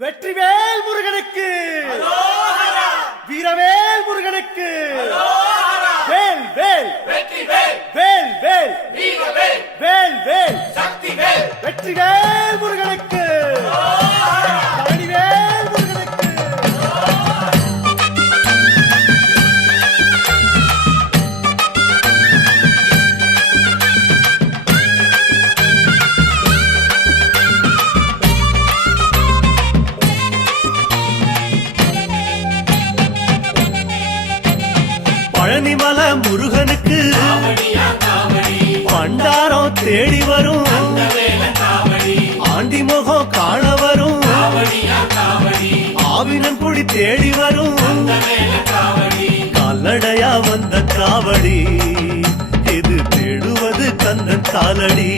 வெற்றிவேல் முருகனுக்கு, வீரவேல் முருகனுக்கு, வேல் வேல் வேல் வேல் வேல் வேல் வெற்றிவேல் முருகனுக்கு, பழனிவேல் முருகனுக்கு. பழனிமலை முருகனுக்கு பண்டாரம் தேடி வரும், ஆண்டி முகம் காண வரும், ஆவினங்குடி தேடி வரும், கால்நடையா வந்த காவடி இது தேடுவது கந்தன் காலடி.